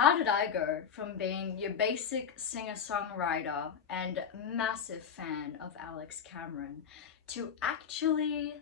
How did I go from being your basic singer-songwriter and massive fan of Alex Cameron to actually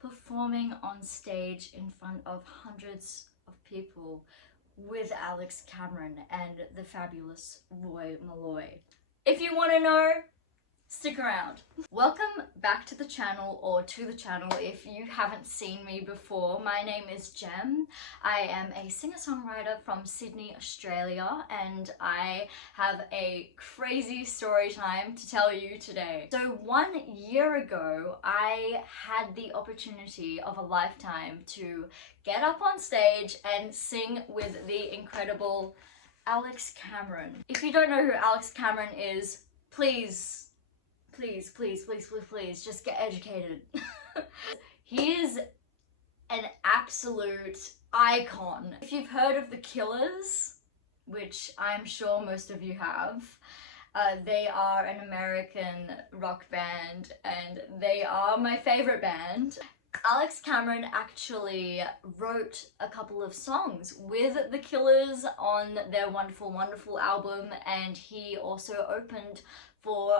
performing on stage in front of hundreds of people with Alex Cameron and the fabulous Roy Molloy? If you want to know, stick around. Welcome back to the channel, or to the channel if you haven't seen me before. My name is Gem. I am a singer-songwriter from Sydney, Australia, and I have a crazy story time to tell you today. So 1 year ago, I had the opportunity of a lifetime to get up on stage and sing with the incredible Alex Cameron. If you don't know who Alex Cameron is, please just get educated. He is an absolute icon. If you've heard of The Killers, which I'm sure most of you have, they are an American rock band and they are my favorite band. Alex Cameron actually wrote a couple of songs with The Killers on their Wonderful album, and he also opened for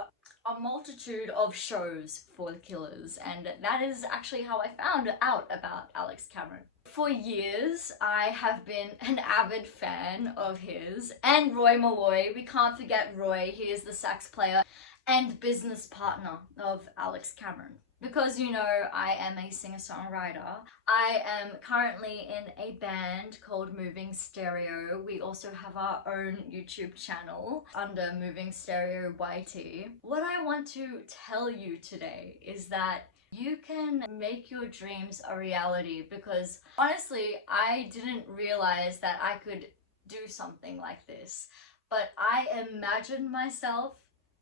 a multitude of shows for The Killers, and that is actually how I found out about Alex Cameron. For years, I have been an avid fan of his, and Roy Molloy. We can't forget Roy. He is the sax player and business partner of Alex Cameron. Because you know I am a singer-songwriter, I am currently in a band called Moving Stereo. We also have our own YouTube channel under Moving Stereo YT. What I want to tell you today is that you can make your dreams a reality, because honestly, I didn't realize that I could do something like this, but I imagined myself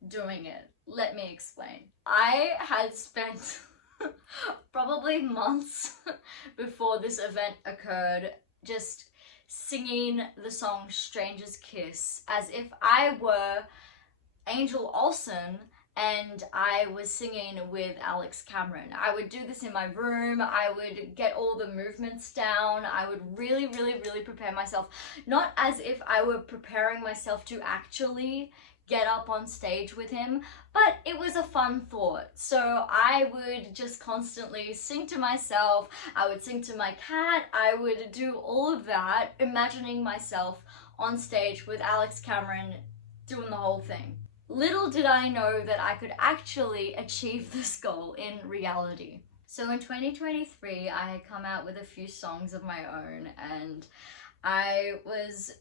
doing it. Let me explain. I had spent probably months before this event occurred just singing the song Stranger's Kiss as if I were Angel Olsen and I was singing with Alex Cameron. I would do this in my room. I would get all the movements down. I would really prepare myself, not as if I were preparing myself to actually get up on stage with him, but it was a fun thought. So I would just constantly sing to myself, I would sing to my cat, I would do all of that, imagining myself on stage with Alex Cameron doing the whole thing. Little did I know that I could actually achieve this goal in reality. So in 2023, I had come out with a few songs of my own, and I was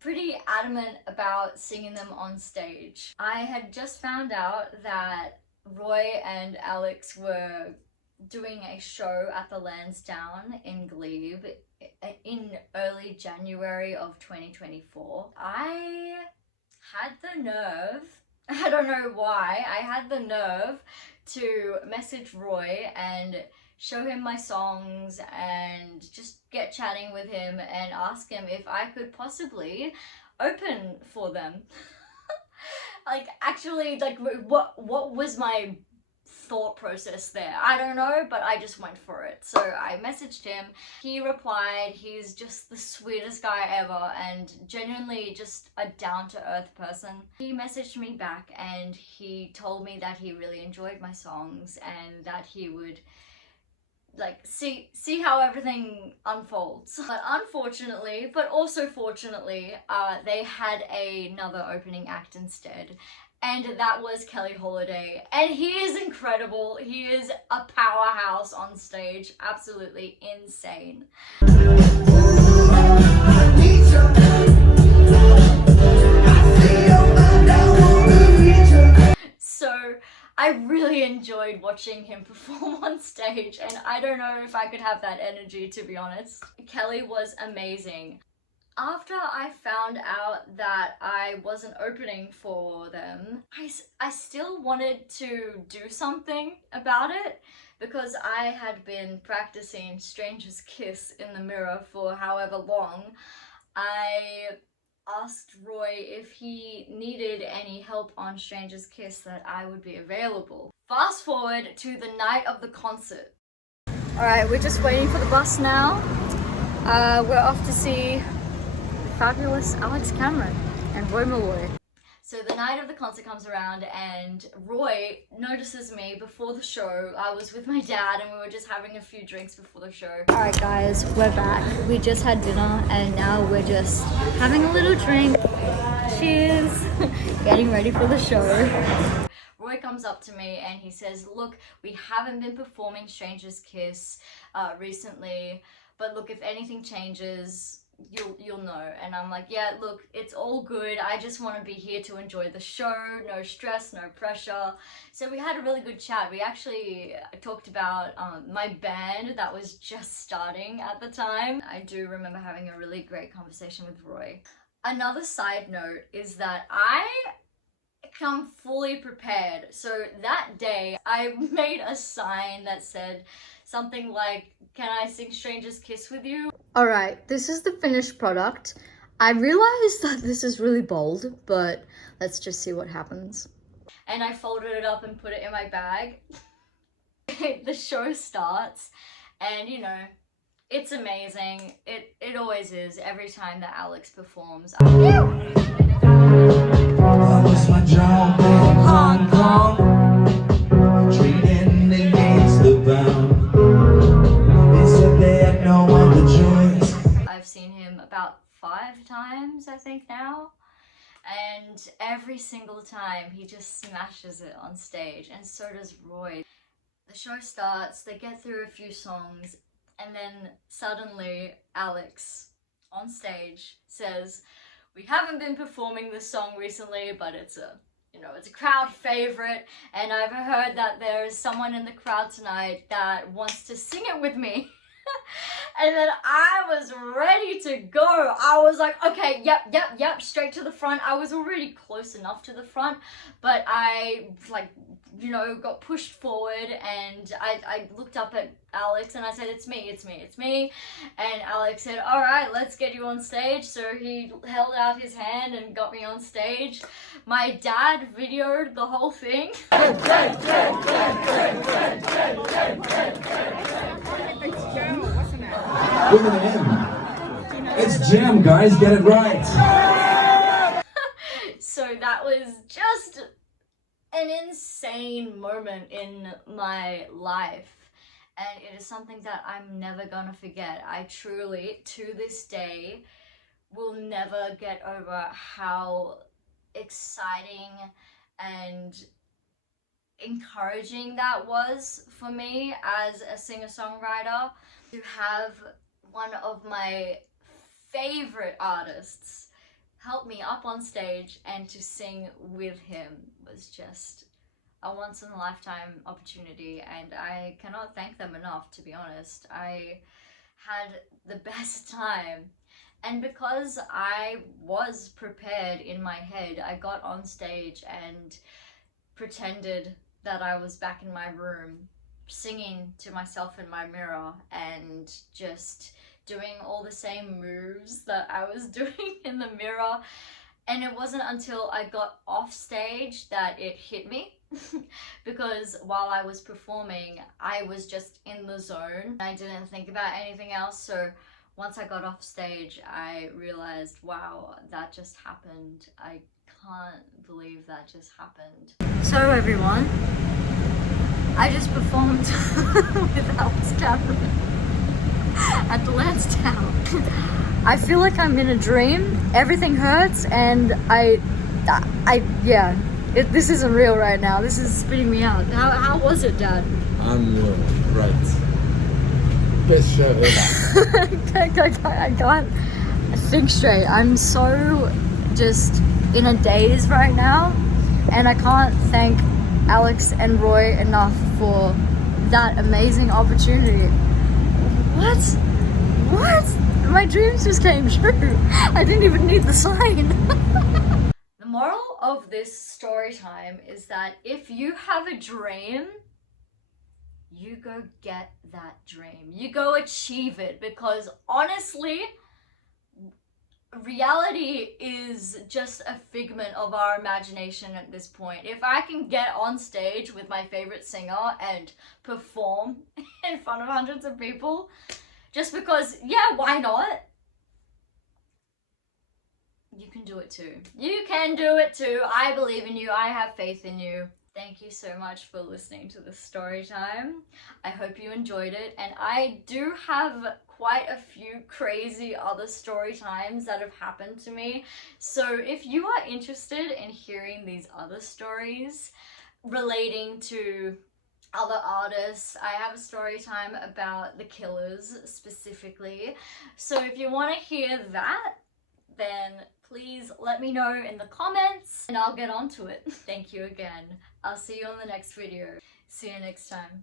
pretty adamant about singing them on stage. I had just found out that Roy and Alex were doing a show at the Lansdowne in Glebe in early January of 2024. I had the nerve, I don't know why, I had the nerve to message Roy and show him my songs and just get chatting with him and ask him if I could possibly open for them. Like, actually, like, what was my thought process there? I don't know, but I just went for it. So I messaged him, he replied. He's just the sweetest guy ever and genuinely just a down-to-earth person. He messaged me back and he told me that he really enjoyed my songs and that he would like see how everything unfolds. But unfortunately, but also fortunately, they had another opening act instead, and that was Kelly Holiday, and he is incredible. He is a powerhouse on stage, absolutely insane. So I really enjoyed watching him perform on stage, and I don't know if I could have that energy, to be honest. Kelly was amazing. After I found out that I wasn't opening for them, I still wanted to do something about it, because I had been practicing Stranger's Kiss in the mirror for however long. I asked Roy if he needed any help on Stranger's Kiss, that I would be available. Fast forward to the night of the concert. Alright, we're just waiting for the bus now. We're off to see fabulous Alex Cameron and Roy Molloy. So the night of the concert comes around and Roy notices me before the show. I was with my dad and we were just having a few drinks before the show. Alright guys, we're back. We just had dinner and now we're just having a little drink. Cheers! Getting ready for the show. Roy comes up to me and he says, look, we haven't been performing Stranger's Kiss recently, but look, if anything changes, you'll know. And I'm like, yeah, look, it's all good. I just want to be here to enjoy the show. No stress, no pressure. So we had a really good chat. We actually talked about my band that was just starting at the time. I do remember having a really great conversation with Roy. Another side note is that I come fully prepared. So that day I made a sign that said something like, can I sing Stranger's Kiss with you? Alright, this is the finished product. I realized that this is really bold, but let's just see what happens. And I folded it up and put it in my bag. The show starts and you know, it's amazing. It always is every time that Alex performs. That was my job in Hong Kong, trading against the bound. I've seen him about 5 times, I think now, and every single time he just smashes it on stage, and so does Roy. The show starts, they get through a few songs, and then suddenly Alex on stage says, we haven't been performing this song recently, but it's a crowd favorite, and I've heard that there is someone in the crowd tonight that wants to sing it with me. And then I was ready to go. I was like, okay, yep, straight to the front. I was already close enough to the front, but I got pushed forward and I looked up at Alex and I said, it's me. And Alex said, all right, let's get you on stage. So he held out his hand and got me on stage. My dad videoed the whole thing. Give it to him. It's Gem, guys, get it right. So that was just an insane moment in my life. And it is something that I'm never gonna forget. I truly, to this day, will never get over how exciting and encouraging that was for me as a singer-songwriter. To have one of my favorite artists help me up on stage and to sing with him was just a once-in-a-lifetime opportunity, and I cannot thank them enough, to be honest. I had the best time, and because I was prepared in my head, I got on stage and pretended that I was back in my room singing to myself in my mirror and just doing all the same moves that I was doing in the mirror. And it wasn't until I got off stage that it hit me because while I was performing, I was just in the zone. I didn't think about anything else. So once I got off stage, I realized, wow, that just happened. I can't believe that just happened. So everyone, I just performed with Alex Cameron at the Lansdowne. I feel like I'm in a dream. Everything hurts, and this isn't real right now. This is spitting me out. How was it, Dad? Unreal, right. Best show ever. I can't think straight. I'm so just in a daze right now, and I can't thank Alex and Roy enough for that amazing opportunity. What? My dreams just came true. I didn't even need the sign. The moral of this story time is that if you have a dream, you go get that dream. You go achieve it, because honestly, reality is just a figment of our imagination at this point. If I can get on stage with my favorite singer and perform in front of hundreds of people, just because, yeah, why not? you can do it too. You can do it too. I believe in you. I have faith in you. Thank you so much for listening to this story time. I hope you enjoyed it, and I do have quite a few crazy other story times that have happened to me. So if you are interested in hearing these other stories relating to other artists, I have a story time about the Killers specifically. So if you want to hear that, then please let me know in the comments and I'll get onto it. Thank you again. I'll see you on the next video. See you next time.